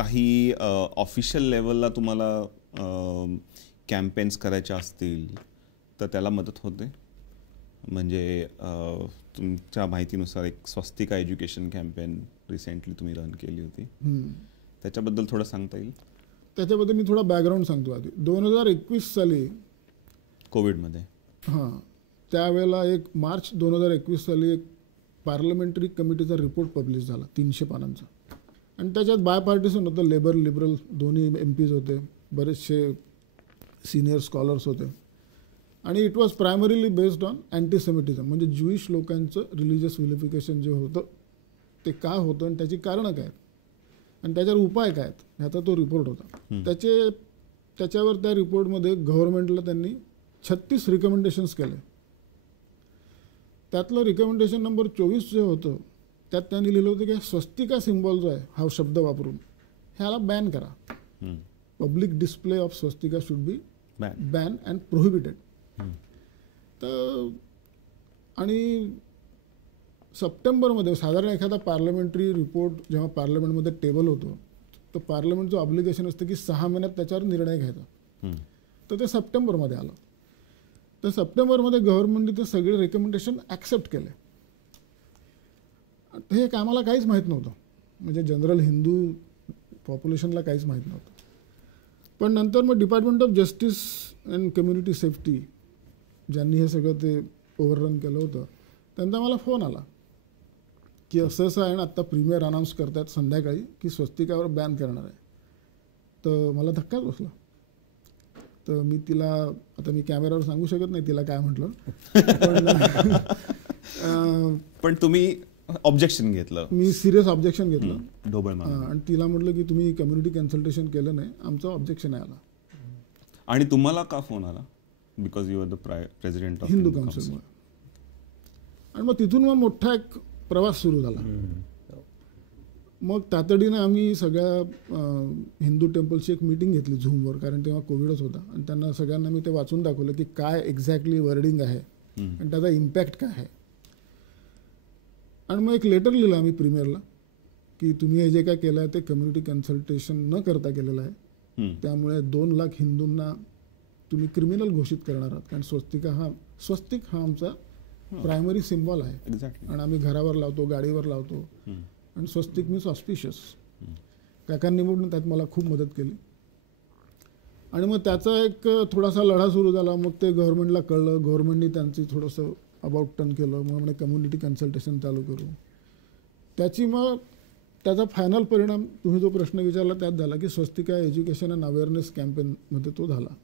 काही ऑफिशियल लेवलला तुम्हाला कॅम्पेन्स करायच्या असतील तर त्याला मदत होते? म्हणजे तुमच्या माहितीनुसार एक स्वस्तिका एज्युकेशन कॅम्पेन रिसेंटली तुम्ही रन केली होती, त्याच्याबद्दल थोडं सांगता येईल? त्याच्याबद्दल मी थोडा बॅकग्राऊंड सांगतो आधी. 2021 साली कोविडमध्ये, त्यावेळेला मार्च 2021 साली एक पार्लमेंटरी कमिटीचा रिपोर्ट पब्लिश झाला 300 पानांचा, आणि त्याच्यात बायपार्टिसन होतं. लेबर लिबरल दोन्ही MPs होते, बरेचसे सिनियर स्कॉलर्स होते, आणि it was primarily based on antisemitism, म्हणजे ज्युईश लोकांचं रिलिजियस व्हिलिफिकेशन जे होतं ते का होतं आणि त्याची कारणं काय आहेत आणि त्याच्यावर उपाय काय आहेत, ह्याचा तो रिपोर्ट होता. त्याच्यावर त्या रिपोर्टमध्ये गव्हर्नमेंटला त्यांनी 36 रिकमेंडेशन्स केले. त्यातलं रिकमेंडेशन नंबर 24 जे होतं त्यात त्यांनी लिहिलं होतं की स्वस्तिका सिम्बॉल जो आहे हा शब्द वापरून ह्याला बॅन करा. Public display of Swastika should be ban and prohibited. तर आणि सप्टेंबरमध्ये साधारण एखादा पार्लमेंटरी रिपोर्ट जेव्हा पार्लमेंटमध्ये टेबल होतो तर पार्लमेंटचं ऑब्लिगेशन असतं की 6 महिन्यात त्याच्यावर निर्णय घ्यायचा. तर ते सप्टेंबरमध्ये आलं. तर सप्टेंबरमध्ये गव्हर्नमेंटने ते सगळे रेकमेंडेशन ॲक्सेप्ट केले. हे आम्हाला काहीच माहीत नव्हतं, म्हणजे जनरल हिंदू पॉप्युलेशनला काहीच माहीत नव्हतं. पण नंतर मग department of justice and community safety ज्यांनी हे सगळं ते ओव्हररन केलं होतं त्यांचा मला फोन आला की असं आहे ना, आत्ता प्रीमियर अनाऊन्स करतात संध्याकाळी की स्वस्तिकावर बॅन करणार आहे. तर मला धक्काच बसला. तर मी तिला, आता मी कॅमेऱ्यावर सांगू शकत नाही तिला काय म्हटलं, पण तुम्ही ऑब्जेक्शन घेतलं? मी सिरियस ऑब्जेक्शन घेतलं ढोबळ मारून, आणि तिला म्हटलं की तुम्ही कम्युनिटी कन्सल्टेशन केलं नाही, आमचं ऑब्जेक्शन आहे आला. आणि तुम्हाला का फोन आला? Because you are the president of Hindu काउन्सिलमुळे. आणि मग तिथून मग मोठा एक प्रवास सुरू झाला. मग तातडीनं आम्ही सगळ्या हिंदू टेम्पल्सची एक मीटिंग घेतली झूमवर, कारण तेव्हा कोविडच होता, आणि त्यांना सगळ्यांना मी ते वाचून दाखवलं की काय एक्झॅक्टली वर्डिंग आहे आणि त्याचा इम्पॅक्ट काय आहे. आणि मग एक लेटर लिहिलं आम्ही प्रीमियरला की तुम्ही हे जे काय केलं आहे ते कम्युनिटी कन्सल्टेशन न करता केलेलं आहे, त्यामुळे 2 लाख हिंदूंना तुम्ही क्रिमिनल घोषित करणार आहात, कारण स्वस्तिक हा आमचा प्रायमरी सिम्बॉल आहे आणि आम्ही घरावर लावतो, गाडीवर लावतो, आणि स्वस्तिक मीन्स ऑस्पिशियस. काकांनी म्हणून त्यात मला खूप मदत केली. आणि मग त्याचा एक थोडासा लढा सुरू झाला. मग ते गव्हर्नमेंटला कळलं, गव्हर्नमेंटनी त्यांची थोडंसं अबाउट टर्न केलं, मग म्हणजे कम्युनिटी कन्सल्टेशन चालू करू. त्याचा फायनल परिणाम तुम्ही जो प्रश्न विचारला त्यात झाला की स्वस्तिका एज्युकेशन अँड अवेअरनेस कॅम्पेनमध्ये तो झाला.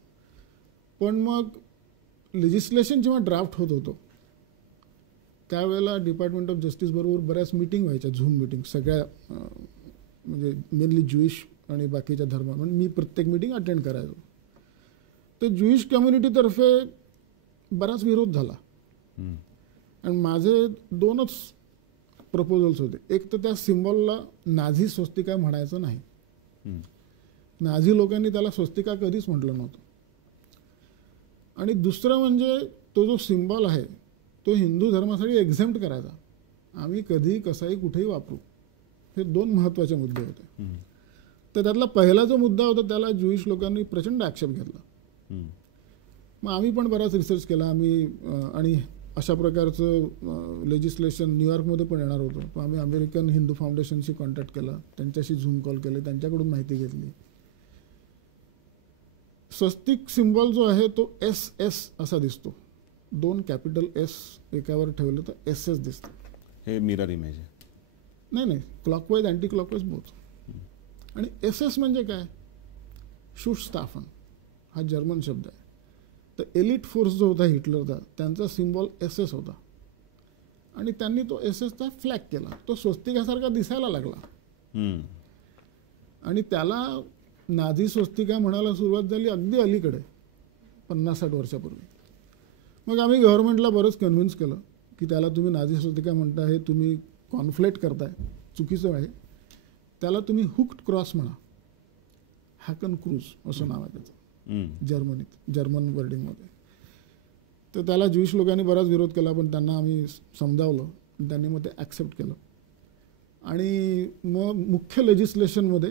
पण मग लेजिस्लेशन जेव्हा ड्राफ्ट होत होतं त्यावेळेला डिपार्टमेंट ऑफ जस्टिस बरोबर बऱ्याच मीटिंग व्हायच्या, झूम मीटिंग, सगळ्या म्हणजे मेनली ज्युईश आणि बाकीच्या धर्म, म्हणजे मी प्रत्येक मीटिंग अटेंड करायचो. तर ज्युईश कम्युनिटीतर्फे बराच विरोध झाला. आणि माझे 2च प्रपोजल्स होते. एक तर त्या सिम्बॉलला नाझी स्वस्तिका म्हणायचं नाही. नाझी लोकांनी त्याला स्वस्तिका कधीच म्हटलं नव्हतं. आणि दुसरं म्हणजे तो जो सिम्बॉल आहे तो हिंदू धर्मासाठी एक्झेम्प्ट करायचा, आम्ही कधीही कसाही कुठेही वापरू. हे 2 महत्त्वाचे मुद्दे होते. तर त्यातला पहिला जो मुद्दा होता त्याला ज्युईश लोकांनी प्रचंड आक्षेप घेतला. मग आम्ही पण बराच रिसर्च केला. आणि अशा प्रकारचं लेजिस्लेशन न्यूयॉर्कमध्ये पण येणार होतं. तर आम्ही अमेरिकन हिंदू फाउंडेशनशी कॉन्टॅक्ट केला, त्यांच्याशी झूम कॉल केले, त्यांच्याकडून माहिती घेतली. स्वस्तिक सिम्बॉल जो आहे तो SS असा दिसतो, 2 कॅपिटल S एकावर ठेवलं तर SS दिसतं. हे मिरर इमेज आहे? नाही, क्लॉकवाईज अँटी क्लॉकवाईज बोथ. आणि SS म्हणजे काय? शुटस्टाफन हा जर्मन शब्द आहे. तर एलिट फोर्स जो होता हिटलरचा त्यांचा सिम्बॉल SS होता, आणि त्यांनी तो SSचा फ्लॅग केला. तो स्वस्तिकासारखा दिसायला लागला आणि त्याला नाझी स्वस्तिका म्हणायला सुरुवात झाली अगदी अलीकडे 50-60 वर्षापूर्वी. मग आम्ही गव्हर्नमेंटला बरंच कन्व्हिन्स केलं की त्याला तुम्ही नाझी स्वस्तिका म्हणता, हे तुम्ही कॉन्फ्लेट करताय, चुकीचं आहे. त्याला तुम्ही हुक्ड क्रॉस म्हणा, हॅकन क्रूज असं नाव आहे त्याचं जर्मन वर्डिंगमध्ये. तर त्याला ज्युईश लोकांनी बराच विरोध केला, पण त्यांना आम्ही समजावलं, त्यांनी मग ते ॲक्सेप्ट केलं. आणि मग मुख्य लेजिस्लेशनमध्ये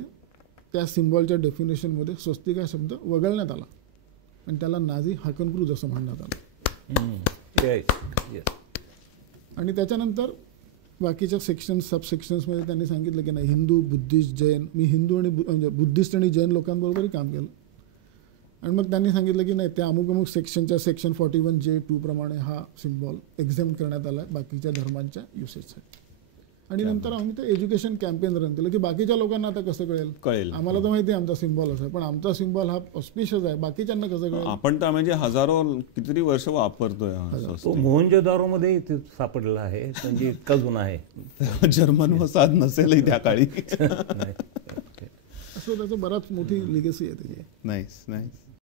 त्या सिम्बॉलच्या डेफिनेशनमध्ये स्वस्तिक हा शब्द वगळण्यात आला आणि त्याला नाझी हाकनक्रूज असं म्हणण्यात आलं. आणि त्याच्यानंतर बाकीच्या सेक्शन्स सबसेक्शन्समध्ये त्यांनी सांगितलं की नाही, हिंदू, बुद्धिस्ट, जैन, मी हिंदू आणि म्हणजे बुद्धिस्ट आणि जैन लोकांबरोबरही काम केलं. आणि मग त्यांनी सांगितलं की नाही, त्या अमुक अमुक सेक्शनच्या सेक्शन 41J2 प्रमाणे हा सिम्बॉल एक्झेम्प्ट करण्यात आला बाकीच्या धर्मांच्या युसेजसाठी. आणि नंतर आम्ही ते एज्युकेशन कॅम्पेन रन केलं की बाकीच्या लोकांना आता कसं कळेल, आम्हाला तर माहिती आहे आमचा सिम्बॉल असा आहे, पण आमचा सिम्बॉल हा ऑस्पिशियस आहे, बाकीच्यांना कसं कळेल. आपण तर म्हणजे हजारो कितीतरी वर्ष वापरतोय. तो मोहनजोदारो मध्ये सापडलेला आहे, म्हणजे इतका जुना आहे. जर्मन वसाहत नसेलही त्या काळी. असं त्याचं बराच मोठी लिगेसी आहे त्याची. Nice nice.